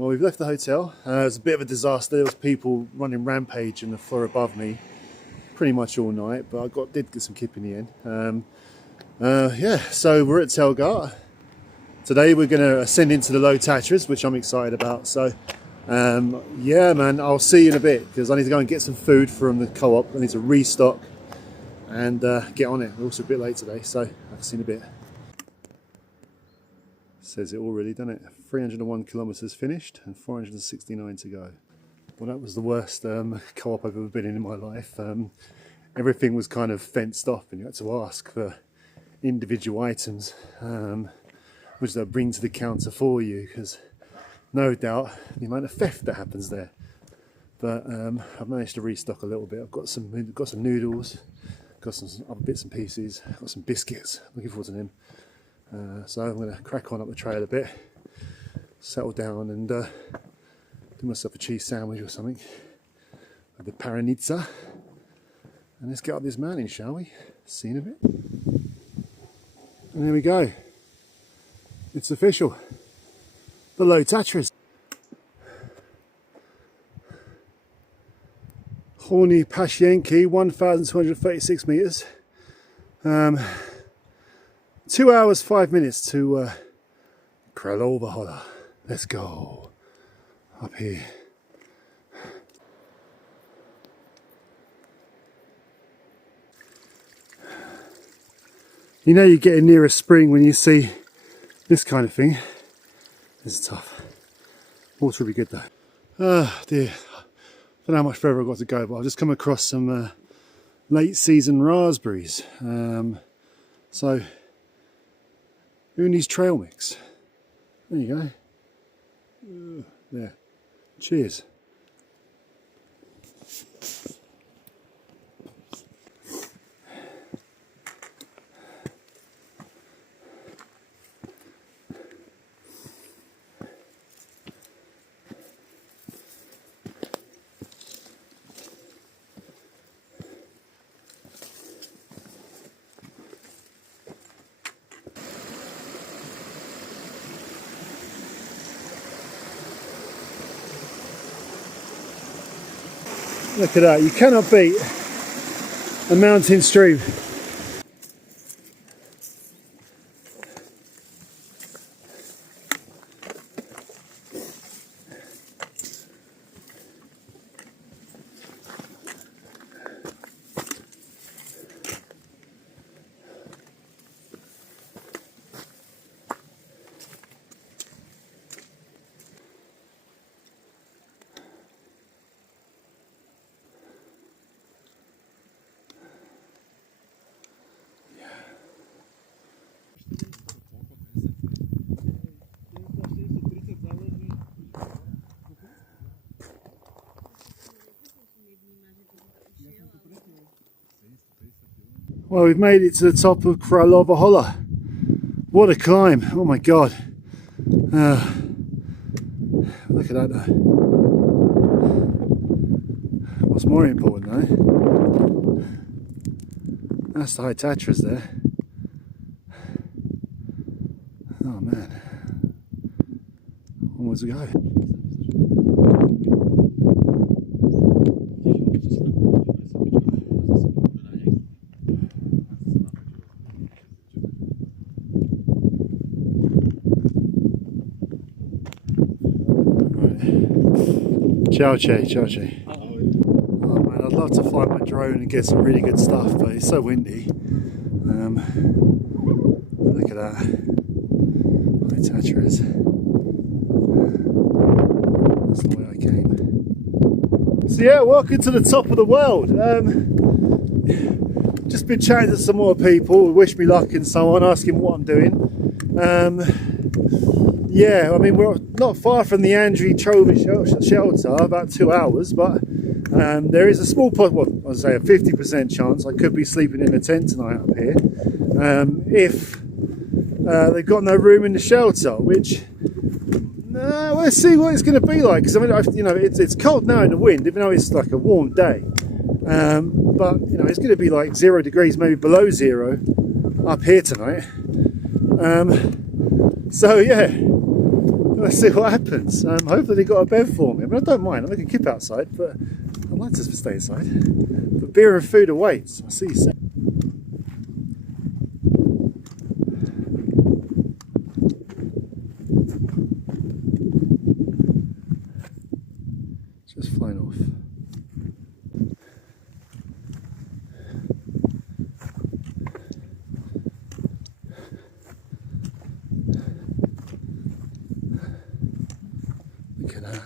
Well, we've left the hotel. It was a bit of a disaster. There was people running rampage on the floor above me pretty much all night, but I did get some kip in the end. Yeah, so we're at Telgart. Today we're going to ascend into the Low Tatras, which I'm excited about. So yeah, man, I'll see you in a bit because I need to go and get some food from the co-op. I need to restock and get on it. We're also a bit late today, so I'll see you in a bit. Says it already, doesn't it? 301 kilometres finished and 469 to go. Well, that was the worst co-op I've ever been in my life. Everything was kind of fenced off and you had to ask for individual items, which they'll bring to the counter for you, because no doubt the amount of theft that happens there. But I've managed to restock a little bit. I've got some noodles, got some other bits and pieces, got some biscuits. Looking forward to them. So I'm going to crack on up the trail a bit, settle down and do myself a cheese sandwich or something with the paranitsa, and let's get up this mountain, shall we? See you in a bit. And there we go. It's official. The Low Tatras. Horny Pashienki, 1,236 metres. 2 hours, 5 minutes to Kralova Hola. Let's go. Up here. You know you're getting near a spring when you see this kind of thing. This is tough. Water will be good though. Oh dear. I don't know how much further I've got to go, but I've just come across some late season raspberries. So Uni's trail mix. There you go. There. Cheers. Look at that, you cannot beat a mountain stream. Well, we've made it to the top of Kralova Hola. What a climb! Oh my god! Look at that though. What's more important though? That's the High Tatras there. Oh man! Onwards we go. Ciao, Che. Oh man, I'd love to fly my drone and get some really good stuff, but it's so windy. Look at that. High Tatras. That's the way I came. So yeah, welcome to the top of the world. Just been chatting to some more people who wish me luck and so on, asking what I'm doing. Yeah, I mean, we're not far from the Andriy Chovy shelter, about 2 hours, but there is a small, well, I'd say a 50% chance I could be sleeping in a tent tonight up here if they've got no room in the shelter, which, we'll see what it's going to be like, because I mean, you know, it's cold now in the wind, even though it's like a warm day, but, you know, it's going to be like 0 degrees, maybe below 0 up here tonight. So yeah, Let's see what happens. Hopefully they got a bed for me. I mean, I don't mind. I can keep outside, but I'd like to stay inside. But beer and food awaits. I'll see you soon. Just flown off. Look at that.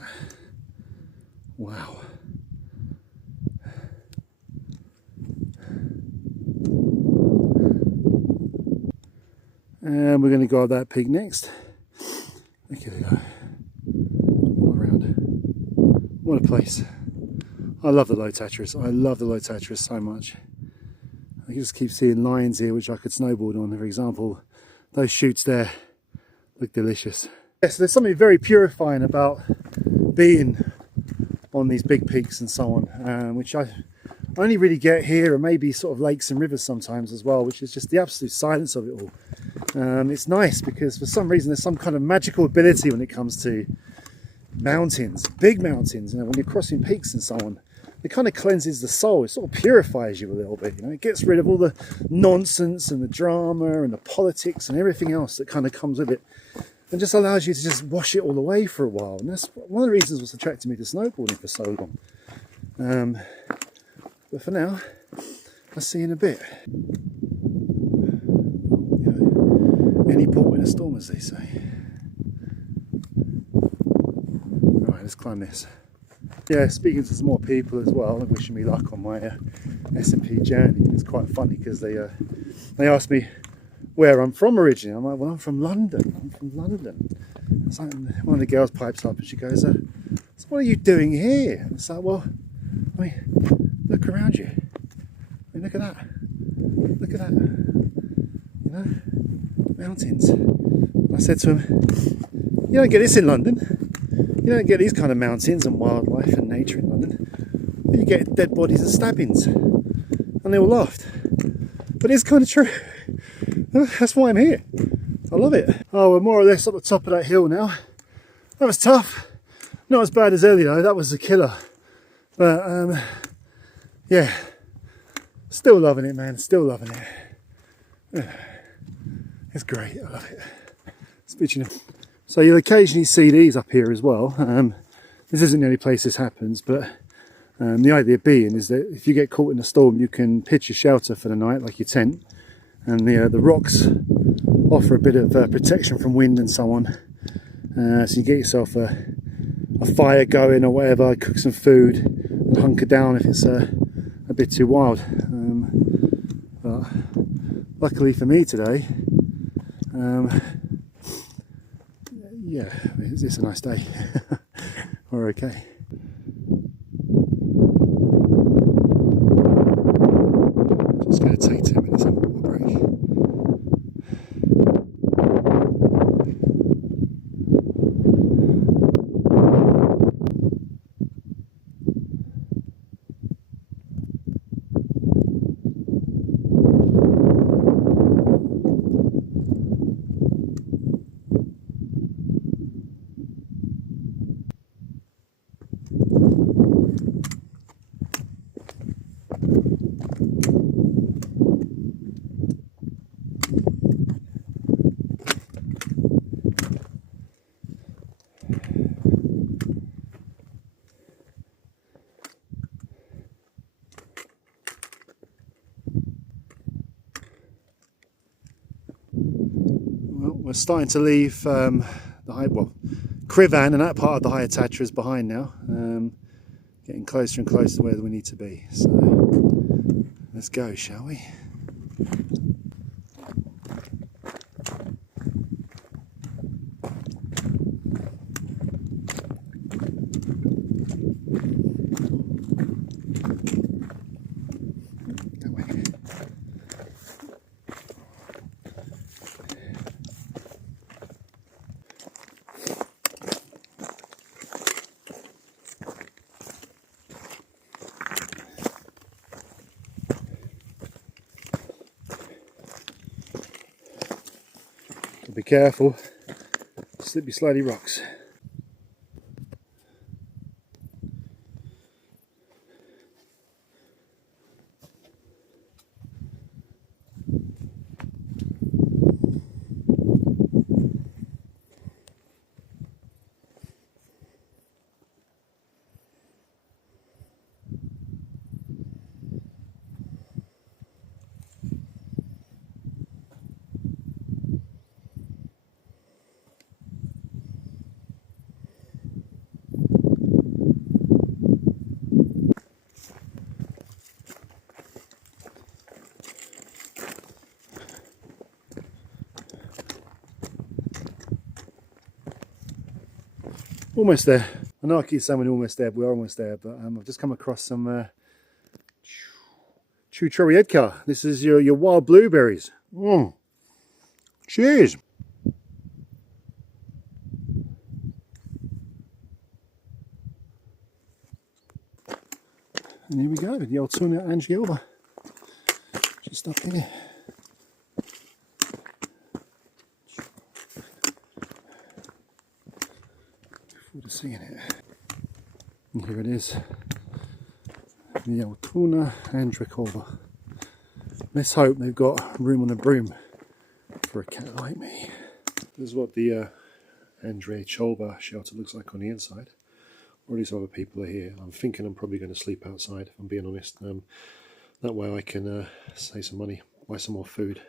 Wow. And we're going to grab that pig next. Okay, they go. All around. What a place. I love the Low Tatras. I love the Low Tatras so much. I just keep seeing lions here which I could snowboard on. For example, those shoots there look delicious. Yes, there's something very purifying about being on these big peaks and so on, which I only really get here, and maybe sort of lakes and rivers sometimes as well, which is just the absolute silence of it all. It's nice because for some reason there's some kind of magical ability when it comes to mountains, big mountains, you know, when you're crossing peaks and so on. It kind of cleanses the soul. It sort of purifies you a little bit, you know. It gets rid of all the nonsense and the drama and the politics and everything else that kind of comes with it, and just allows you to just wash it all away for a while. And that's one of the reasons what's attracted me to snowboarding for so long. But for now, I'll see you in a bit. You know, any port in a storm, as they say. Right, let's climb this. Yeah, speaking to some more people as well, and wishing me luck on my S&P journey. It's quite funny because they asked me where I'm from originally. I'm like, well, I'm from London. I'm from London. It's like one of the girls pipes up and she goes, so what are you doing here? And it's like, well, I mean, look around you. I mean, look at that. Look at that. You know, mountains. I said to him, you don't get this in London. You don't get these kind of mountains and wildlife and nature in London. You get dead bodies and stabbings. And they all laughed. But it's kind of true. That's why I'm here. I love it. Oh, we're more or less up the top of that hill now. That was tough. Not as bad as earlier though. That was a killer. But yeah, still loving it, man. Still loving it. It's great. I love it. Speaking of, so you'll occasionally see these up here as well. This isn't the only place this happens, but the idea being is that if you get caught in a storm, you can pitch your shelter for the night, like your tent, and the rocks offer a bit of protection from wind and so on. So you get yourself a fire going or whatever, cook some food, and hunker down if it's a bit too wild. But luckily for me today, yeah, it's a nice day. We're okay. Just going to take 10 minutes of a water break. We're starting to leave the Krivan and that part of the higher Tatras behind now. Getting closer and closer to where we need to be. So let's go, shall we? Be careful. slippy slidey rocks. Almost there. I know I keep saying we're almost there, but we're almost there, but I've just come across some Chuchoriedka. This is your wild blueberries. Cheers. And here we go, the old Tuna Angelova. Just up here. Before seeing it. And here it is. The old Tuna Angelova. Let's hope they've got room on the broom for a cat like me. This is what the Andrei Cholba shelter looks like on the inside. All these other people are here. I'm thinking I'm probably going to sleep outside, if I'm being honest. That way I can save some money, buy some more food.